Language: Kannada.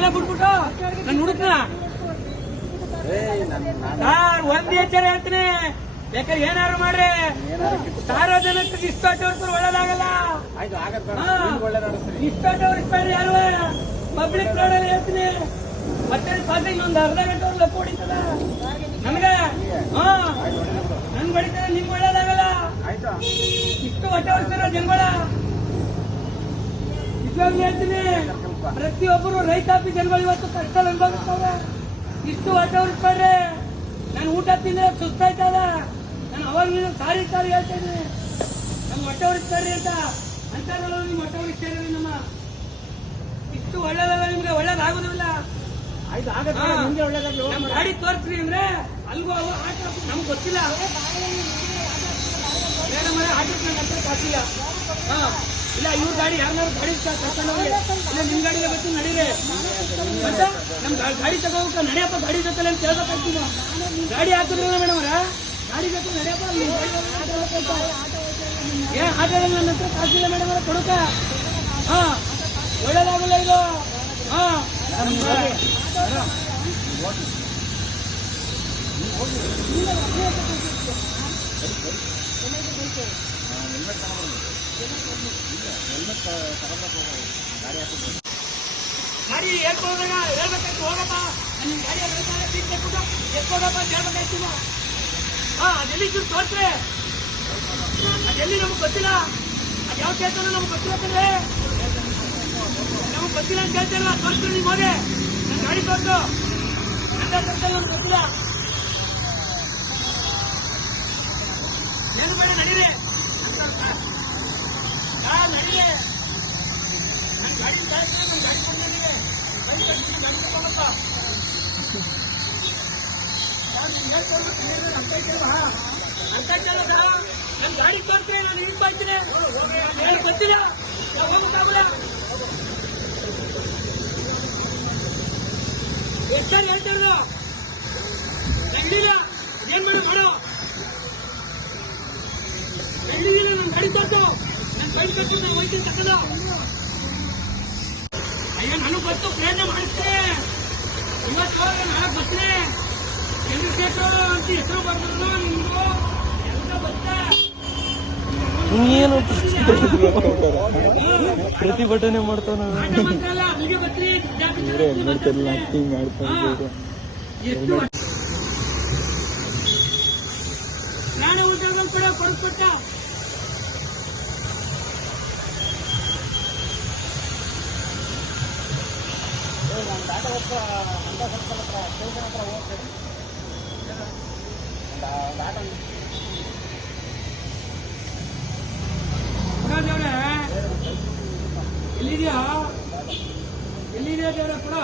ಅದೆಲ್ಲ ಬಿಟ್ಬಿಟ್ಟು ನಾನು ಹುಡುಕ್ನ ಒಂದ್ ಎಚ್ಚರ ಹೇಳ್ತೀನಿ. ಬೇಕಾದ್ರೆ ಏನಾರು ಮಾಡ್ರಿ, ಸಾರ್ವಜನಿಕರಿಗೆ ಇಷ್ಟೊಟ್ಟವ್ರು ಒಳ್ಳೇದಾಗಲ್ಲ. ಇಷ್ಟೊಟ್ಟವ್ರು ಇಸ್ಬೇಡ್ರಿ ಯಾರು. ಪಬ್ಲಿಕ್ ರೋಡಲ್ಲಿ ಹೇಳ್ತೀನಿ, ಮತ್ತೆ ಪಾಸಿಂಗ್ ಒಂದು ಅರ್ಧ ಗಂಟೆ ಅವ್ರು ಲಪ್ಪು ಹೊಡಿತದ ನನ್ಗೆ. ನನ್ ಬಡಿತದ, ನಿಮ್ಗೆ ಒಳ್ಳೇದಾಗಲ್ಲ. ಇಷ್ಟು ಹೊಟ್ಟೆ ಹೊಡ್ತಾರ ಜನಗಳ. ನಿಜವಾಗ್ಲೂ ಹೇಳ್ತೀನಿ, ಪ್ರತಿಯೊಬ್ಬರು ರೈತಾಪಿ ಜನಗಳು ಇವತ್ತು ಕಷ್ಟ ಅನುಭವಿಸ್ತವೆ. ಇಷ್ಟು ಹೊಟ್ಟೆ ಹೊಡಿಸ್ಬೇಡ್ರಿ. ನಾನು ಊಟ ತಿಂದ್ರೆ ಸುಸ್ತಾಯ್ತದ. ನಾನು ಅವಾಗ ಸಾರಿ ಹೇಳ್ತಾ ಇದ್ದೀನಿ, ನಮ್ಗೆ ಹೊಟ್ಟೆ ಹೊಡಿಸ್ತಾರ್ರಿ ಅಂತ. ಅಂತ ನಿಮ್ ಹೊಟ್ಟೆ ಹೊಡಿಸ್ತಾರ್ರಿ. ನಮ್ಮ ಇಷ್ಟು ಒಳ್ಳೇದಲ್ಲ, ನಿಮ್ಗೆ ಒಳ್ಳೇದಾಗೋದಿಲ್ಲ. ನಮ್ ಗಾಡಿ ತೋರಿಸ್ರಿ ಅಂದ್ರೆ ಅಲ್ಗೂ ಅವು ಆಟ ನಮ್ಗೆ ಗೊತ್ತಿಲ್ಲ. ಮೇಡಮ್ ಆಟಕ್ಕೆ ನನ್ನ ಹತ್ರ ಕಾಸಿಲ್ಲ. ಇಲ್ಲ ಇವ್ರ ಗಾಡಿ ಯಾರನ್ನಾರು ಗಾಡಿ ಕರ್ಕೊಂಡೋಗಿ, ಇಲ್ಲ ನಿಮ್ ಗಾಡಿಗೆ ಬರ್ತೀನಿ ನಡೀರಿ. ಮತ್ತೆ ನಮ್ ಗಾಡಿ ತಗೋಬೇಕು, ನಡೆಯಪ್ಪ ಗಾಡಿ ಜೊತೆ ಅಂತ ಕೇಳ್ಬೇಕಾಗ್ತೀವಿ. ಗಾಡಿ ಹಾಕಿದ್ರಲ್ಲ ಮೇಡಮ್ ಅವ್ರ, ಗಾಡಿ ಜೊತೆ ನಡೆಯಪ್ಪ. ಏನ್ ಆಟ ನನ್ನ ಹತ್ರ ಕಾಸಿಲ್ಲ ಮೇಡಮ್ ಅವ್ರ, ಕೊಡಕ. ಒಳ್ಳೇದಾಗಲ್ಲ ಇದು. ಗಾಡಿ ಹೇಳ್ಕೊಂಡಾಗ ಹೇಳ್ಬೇಕಾಯ್ತು, ಹೋಗಪ್ಪ ನಿಮ್ ಗಾಡಿ ಎತ್ಕೋಗಪ್ಪ ಅಂತ ಹೇಳ್ಬೇಕಾಯ್ತು. ಅದೆಲ್ಲಿ ತೋರ್ಸ್ರೆ, ಅದೆಲ್ಲಿ ನಮಗ್ ಗೊತ್ತಿಲ್ಲ. ಅದ್ ಯಾವ ಕೇಳ್ತಾನೋ ನಮಗ್ ಗೊತ್ತಿಲ್ಲ. ನಮಗ್ ಗೊತ್ತಿಲ್ಲ ಅಂತ ಹೇಳ್ತಾರಲ್ಲ, ತೋರಿಸ್ತಾರೆ ನೀವು ಹೋಗಿ. ನನ್ ಗಾಡಿ ತೋರ್ಸು, ನಮ್ಗೆ ಗೊತ್ತಿಲ್ಲ. ಏನು ಬೇಡ ನಡೀರಿ, ನಡೀರಿ. ನನ್ ಗಾಡಿ ತೋರಿಸ್ತಾರೆ, ನಮ್ ಗಾಡಿ ಕೊಡ್ತಿದ್ದೀವಿ. ಹೋಗಪ್ಪ ನನ್ ಗಾಡಿ ತೋರಿಸ್ರಿ, ನಾನು ಹಿಂಗ್ ಬಾಯ್ತೀನಿ. ಗೊತ್ತಿಲ್ಲ, ಹೋಗಕ್ಕಾಗಲ್ಲ. ಎಷ್ಟಾರು ಹೇಳ್ತಾರ, ನಡ್ಲಿಲ್ಲ. ಏನ್ ಮಾಡೋ ನಡ್ಲಿಲ್ಲ. ನನ್ ಗಾಡಿ ತೋರ್ಸು, ನನ್ ಗಾಡಿ ತೋರ್ಸು, ನಾನು ಹೋಯ್ತೀನಿ ತಕ್ಕದ. ಅಯ್ಯೋ ನನಗ್ ಗೊತ್ತು, ಪ್ರಯತ್ನ ಮಾಡಿಸ್ತೀನಿ. ಇವತ್ತು ನಾಳೆ ಬರ್ತೀನಿ. ಚಂದ್ರಶೇಖರ್ ಅಂತ ಹೆಸರು ಬರ್ದ್ರು ನಿಮ್ದು ಎಲ್ಲ ಗೊತ್ತಾ. ಏನು ಪ್ರತಿಭಟನೆ ಮಾಡ್ತಾನ ಅಲ್ಲಿಗೆ ಬರ್ತೀನಿ. ಪ್ರಾಣ ಉಳಿದವರು ಕೂಡ ಕೊಡಿಸ್ಕೊಟ್ಟ. ಎಲ್ಲಿದೆಯಾ ದೇವ್ರ ಕೂಡ